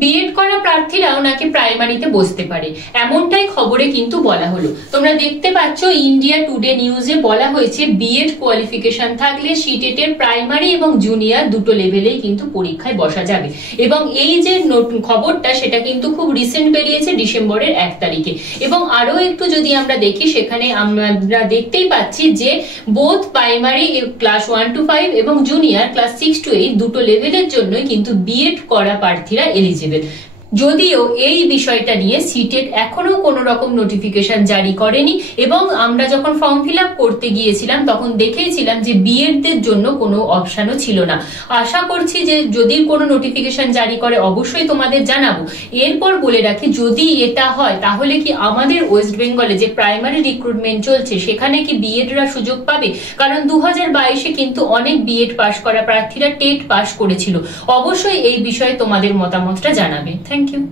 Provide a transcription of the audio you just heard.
B Ed করা প্রার্থীরাও নাকি প্রাইমারিতে বসতে পারে, এমনটাই খবরে কিন্তু বলা হলো। তোমরা দেখতে পাচ্ছ ইন্ডিয়া টুডে নিউজে বলা হয়েছে বিএড কোয়ালিফিকেশন থাকলে সিটেট এর প্রাইমারি এবং জুনিয়র দুটো লেভেলেই কিন্তু পরীক্ষায় বসা যাবে। এবং এই যে খবরটা সেটা কিন্তু খুব রিসেন্ট বেরিয়েছে, ডিসেম্বরের 1 তারিখে। এবং আরো একটু যদি আমরা দেখি, সেখানে আমরা দেখতেই পাচ্ছি যে বোথ প্রাইমারি ক্লাস 1 to 5 এবং জুনিয়র ক্লাস 6 to 8 দুটো লেভেলের জন্যই কিন্তু বিএড করা প্রার্থীরা এলিজিবল। যদিও এই বিষয়টা নিয়ে সিটেট এখনো কোনো রকম নোটিফিকেশন জারি করেনি, এবং আমরা যখন ফর্ম ফিল আপ করতে গিয়েছিলাম তখন দেখেছিলাম যে বিএড দের জন্য কোনো অপশনও ছিল না। আশা করছি যে যদি কোনো নোটিফিকেশন জারি করে অবশ্যই তোমাদের জানাবো। এরপর বলে রাখি, যদি এটা হয় তাহলে কি আমাদের ওয়েস্ট বেঙ্গলে যে প্রাইমারি রিক্রুটমেন্ট চলছে সেখানে কি বিএডরা সুযোগ পাবে? কারণ 2022-এ কিন্তু অনেক বিএড পাশ করা প্রার্থীরা টেট পাশ করেছিল। অবশ্যই এই বিষয়ে তোমাদের মতামতটা জানাবে। Thank you.